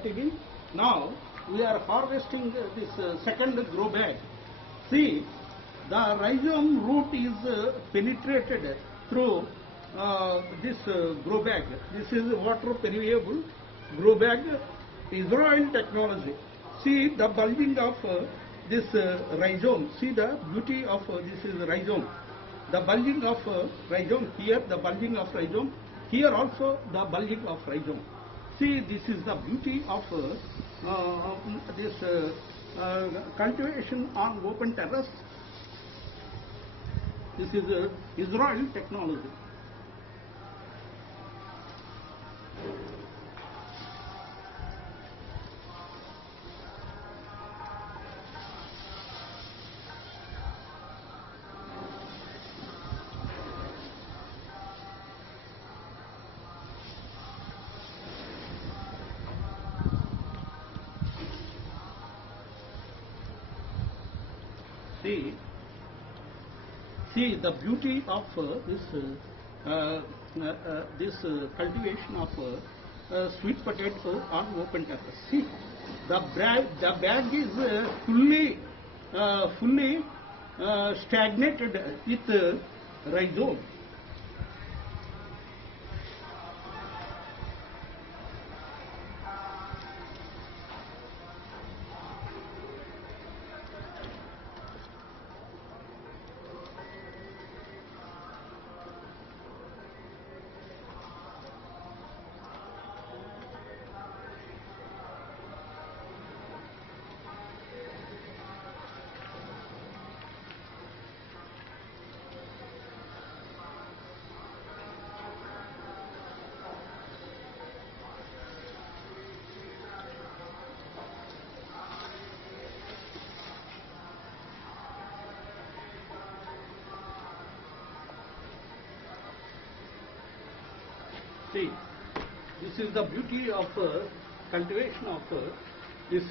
JRTV. Now we are harvesting this second grow bag. See, the rhizome root is penetrated through this grow bag. This is water permeable grow bag, Israel technology. See the bulging of this rhizome. See the beauty of this is rhizome. The bulging of rhizome here, the bulging of rhizome here also, the bulging of rhizome. See, this is the beauty of this cultivation on open terrace. This is Israel technology. See the beauty of this cultivation of sweet potato on open terrace. See, the bag is fully stagnated with rhizome. See, this is the beauty of cultivation of this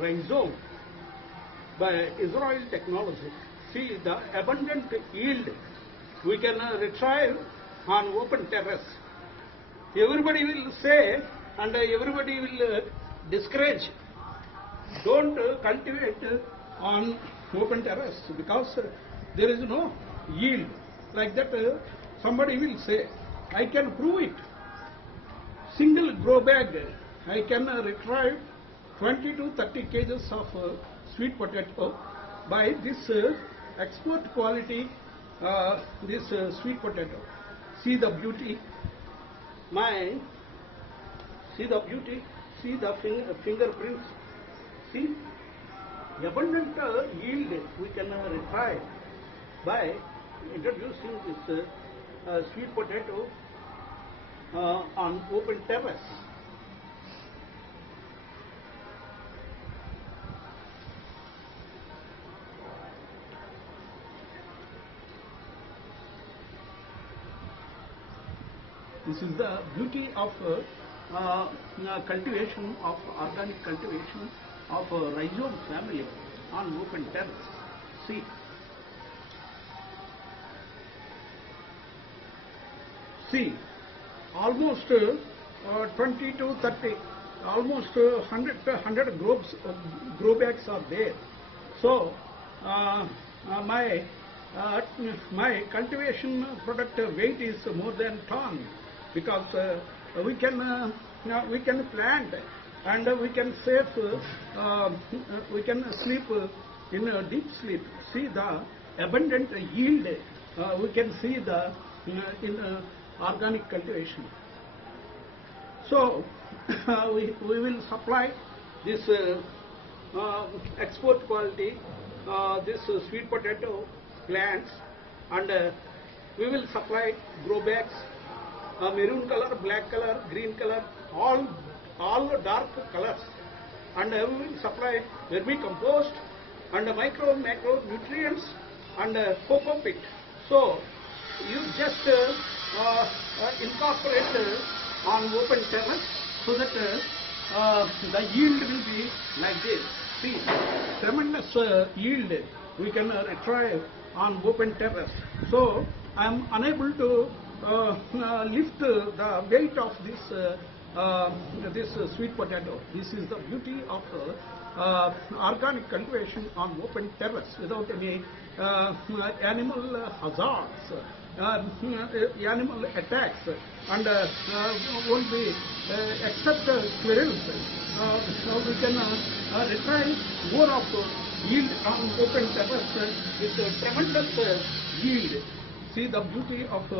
rhizome by Israel technology. See, the abundant yield we can retrieve on open terrace. Everybody will say and everybody will discourage, don't cultivate on open terrace because there is no yield. Like that somebody will say. I can prove it. Single grow bag, I can retrieve 20 to 30 kgs of sweet potato by this export quality this sweet potato. See the beauty. See the beauty. See the fingerprints. See abundant yield we can retrieve by introducing this sweet potato on open terrace. This is the beauty of cultivation of organic cultivation of rhizome family on open terrace. See. See, almost 20 to 30, almost 100 grow bags are there. So, my cultivation product weight is more than ton because we can plant and we can save, we can sleep in a deep sleep. See the abundant yield. We can see the in organic cultivation. So we will supply this export quality this sweet potato plants and we will supply grow bags maroon color, black color, green color, all dark colors, and we will supply vermicompost and micro macro nutrients and cocoa pit. So you just incorporate on open terrace so that the yield will be like this. See, tremendous yield we can retrieve on open terrace. So I am unable to lift the weight of this this sweet potato. This is the beauty of organic cultivation on open terrace without any animal hazards, animal attacks, and won't be except squirrels. So we can retrieve more of yield on open terrace with tremendous yield. See the beauty of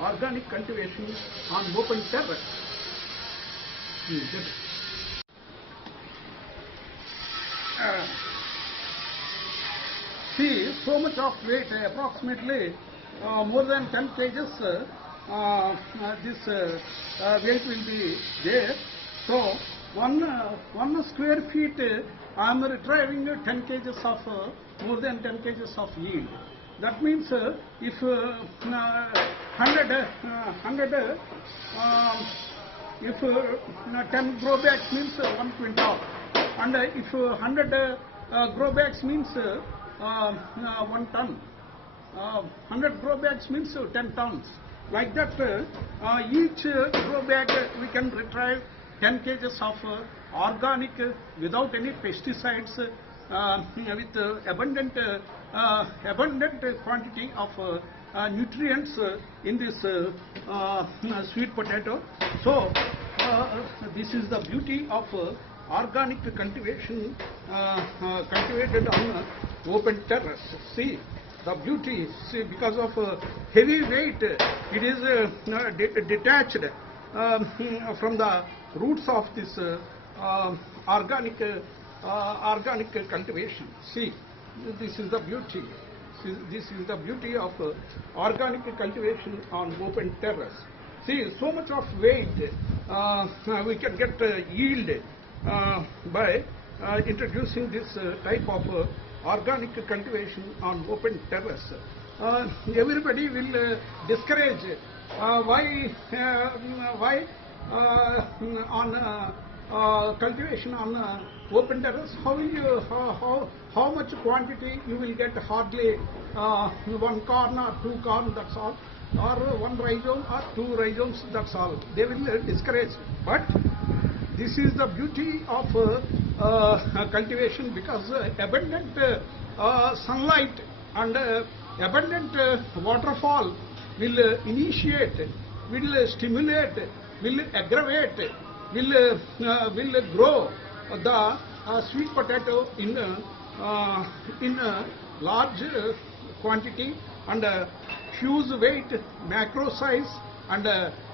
organic cultivation on open terrace. See, so much of weight, approximately more than 10 kgs, this weight will be there. So, one square feet, I am retrieving 10 kgs of, more than 10 kgs of yield. That means if 100 if 10 grow bags means 1 quintal, and if 100 grow bags means 1 ton, 100 grow bags means 10 tons. Like that, each grow bag we can retrieve 10 kgs of organic without any pesticides, with abundant quantity of nutrients in this sweet potato. So this is the beauty of organic cultivation cultivated on open terrace. See the beauty. See, because of heavy weight, it is detached from the roots of this organic cultivation. See, this is the beauty. This is the beauty of organic cultivation on open terrace. See, so much of weight we can get yield by introducing this type of organic cultivation on open terrace. Everybody will discourage why on cultivation on open terrace, how much quantity you will get? Hardly 1 corn or 2 corn, that's all, or 1 rhizome or 2 rhizomes, that's all. They will discourage. But this is the beauty of cultivation, because abundant sunlight and abundant waterfall will initiate, will stimulate, will aggravate, will grow the sweet potato in a large quantity and huge weight, macro size, and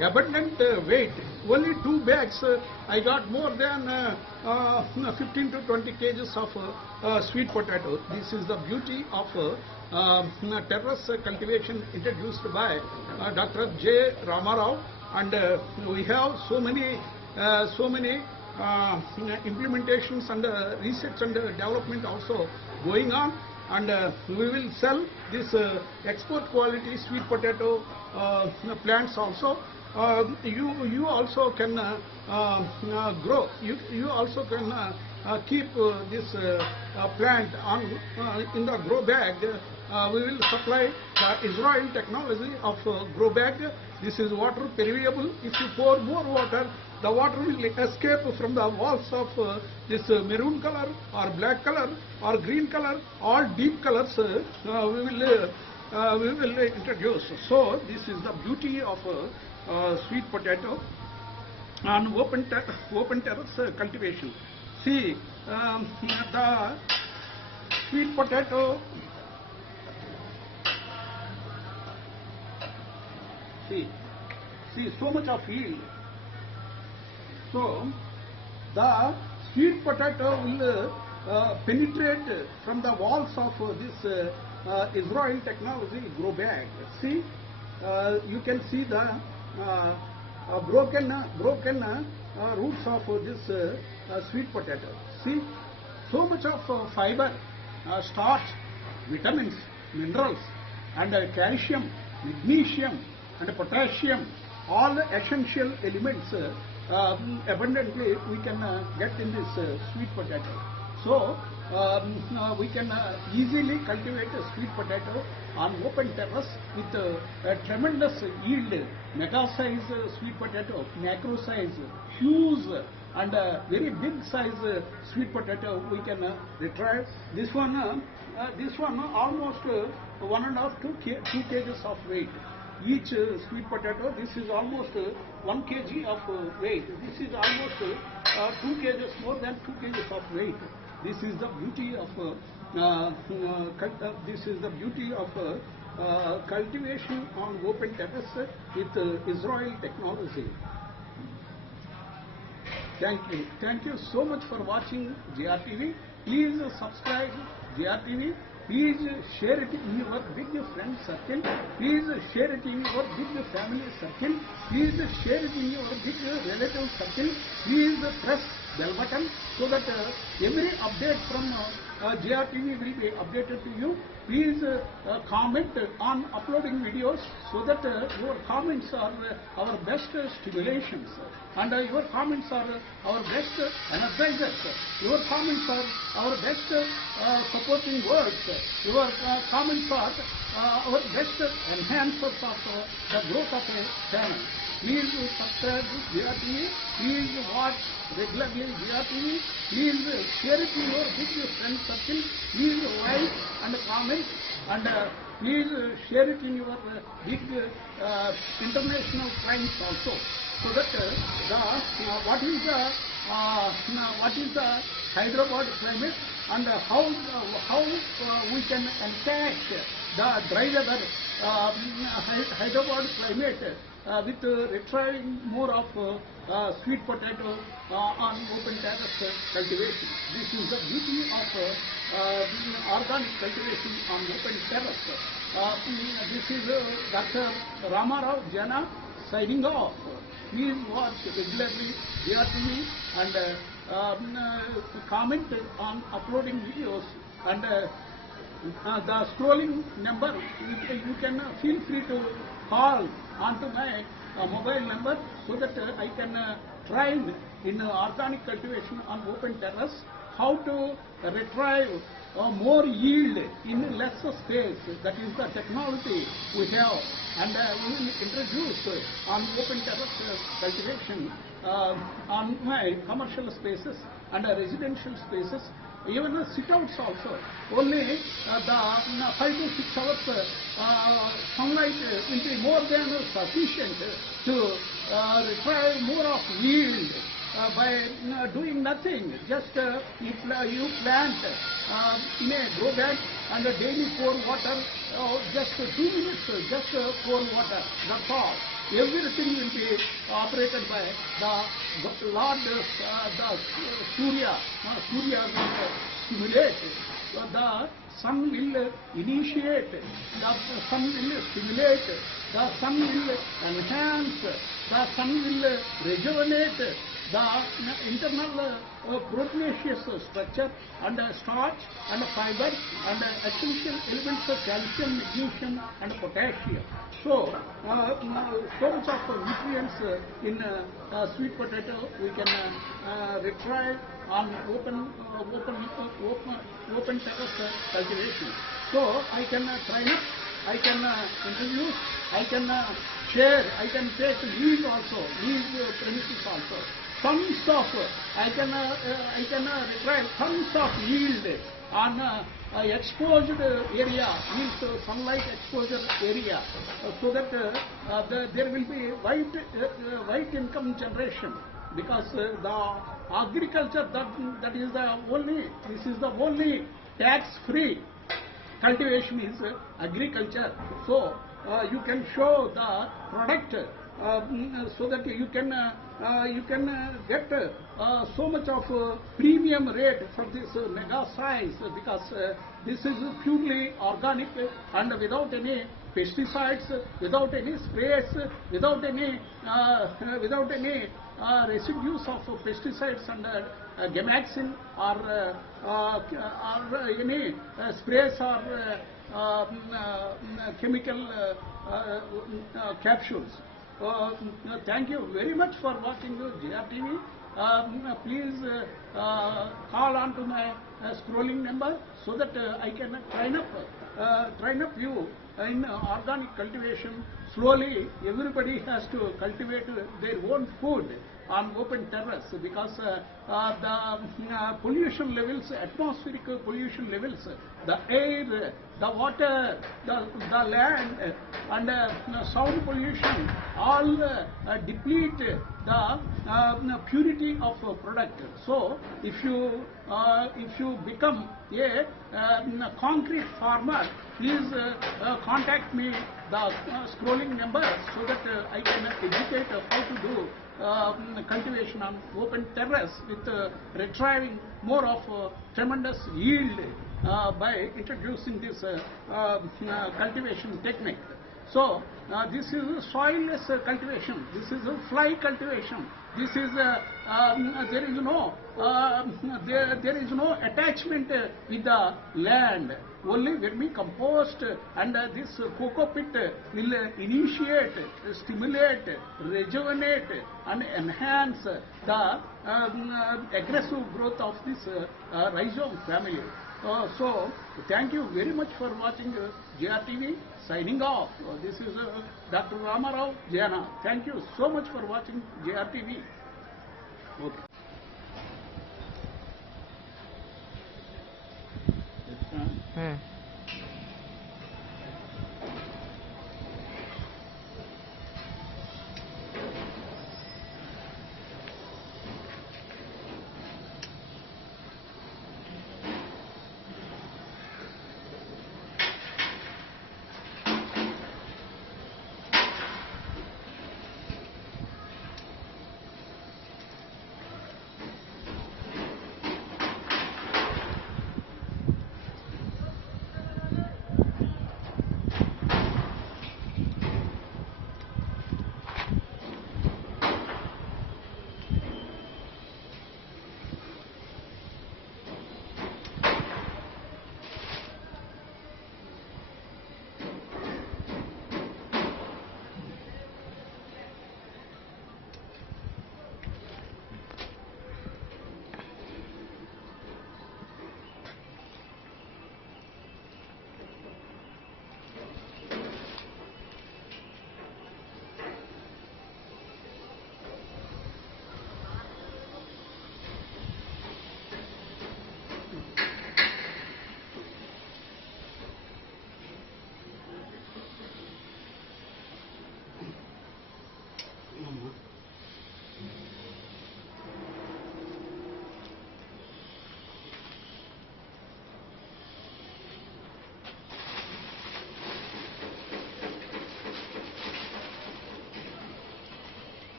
abundant weight. Only 2 bags I got more than 15 to 20 kgs of sweet potato. This is the beauty of terrace cultivation introduced by Dr. J. Rama Rao, and we have so many implementations and research and development also going on, and we will sell this export quality sweet potato plants also. You also can grow. You also can keep this plant on in the grow bag. We will supply the Israel technology of grow bag. This is water permeable. If you pour more water, the water will escape from the walls of this maroon color or black color or green color. All deep colors we will introduce. So this is the beauty of sweet potato on open terrace cultivation. See, the sweet potato. See, so much of yield. So the sweet potato will penetrate from the walls of this Israel technology grow bag. See, you can see the broken roots of this sweet potato. See, so much of fiber, starch, vitamins, minerals, and calcium, magnesium, and potassium, all the essential elements abundantly we can get in this sweet potato. So we can easily cultivate a sweet potato on open terrace with a tremendous yield, mega size sweet potato, macro size, huge and very big size sweet potato we can retrieve. This one almost 1.5 to 2 kgs of weight. Each sweet potato, this is almost 1 kg of weight. This is almost 2 kgs, more than 2 kgs of weight. This is the beauty of cultivation on open terrace with Israel technology. Thank you so much for watching JRTV. Please subscribe JRTV. Please share it in your big friend circle. Please share it in your big family circle. Please share it in your big relative circle. Please press bell button so that every update from JRTV will be updated to you. Please comment on uploading videos so that your comments are our best stimulations and your comments are our best energizers. Your comments are our best supporting words. Your comments are our best enhancers of the growth of a channel. Please subscribe to JRTV. Please watch regularly JRTV. Please share it in your big friend circle. Please like and comment and please share it in your big international clients also. So that what is the Hyderabad climate and how we can encash the dry weather Hyderabad climate with retrieving more of sweet potato on open terrace cultivation. This is the beauty of organic cultivation on open terrace. This is Dr. Rama Rao Jana signing off. Please watch regularly JRTV and comment on uploading videos and the scrolling number. You can feel free to call onto my mobile number so that I can train in organic cultivation on open terrace how to retrieve more yield in less space. That is the technology we have, and we will introduce on open terrace cultivation on my commercial spaces and residential spaces. Even sit-outs also. Only the 5 to 6 hours sunlight will be more than sufficient to retrieve more of yield by doing nothing. Just you plant in a grow bag and daily pour water, just 2 minutes, just pour water, that's all. Everything will be operated by the Lord, the Surya will stimulate, the sun will initiate, the sun will stimulate, the sun will enhance, the sun will rejuvenate the internal proteinaceous structure and starch and fiber and essential elements of calcium, magnesium and potassium. So, so much of nutrients in sweet potato we can retrieve on open terrace cultivation. So I can train up, I can introduce, I can share, I can take lease also, lease premises also. Tons of I can retrieve tons of yield on exposed area, means sunlight exposure area, so that there will be white income generation, because the agriculture that is the only, this is the only tax-free cultivation is agriculture. So you can show the product so that you can get so much of premium rate for this mega size, because this is purely organic and without any pesticides, without any sprays, without any residues of pesticides and gamaxin or any sprays or chemical capsules. Thank you very much for watching JRTV. Please call on to my scrolling number so that I can train up train up you in organic cultivation. Slowly, everybody has to cultivate their own food on open terrace, because the pollution levels, atmospheric pollution levels, the air, the water, the land, and sound pollution all deplete the purity of product. So if you become a concrete farmer, please contact me, the scrolling number, so that I can educate how to do cultivation on open terrace with retrieving more of tremendous yield by introducing this cultivation technique. So this is soilless cultivation. This is fly cultivation. This is there is no attachment with the land. Only vermicompost and this cocoa pit will initiate, stimulate, rejuvenate, and enhance the aggressive growth of this rhizome family. So thank you very much for watching JRTV. Signing off. This is Dr. Rama Rao Jana. Thank you so much for watching JRTV. Okay.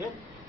Okay.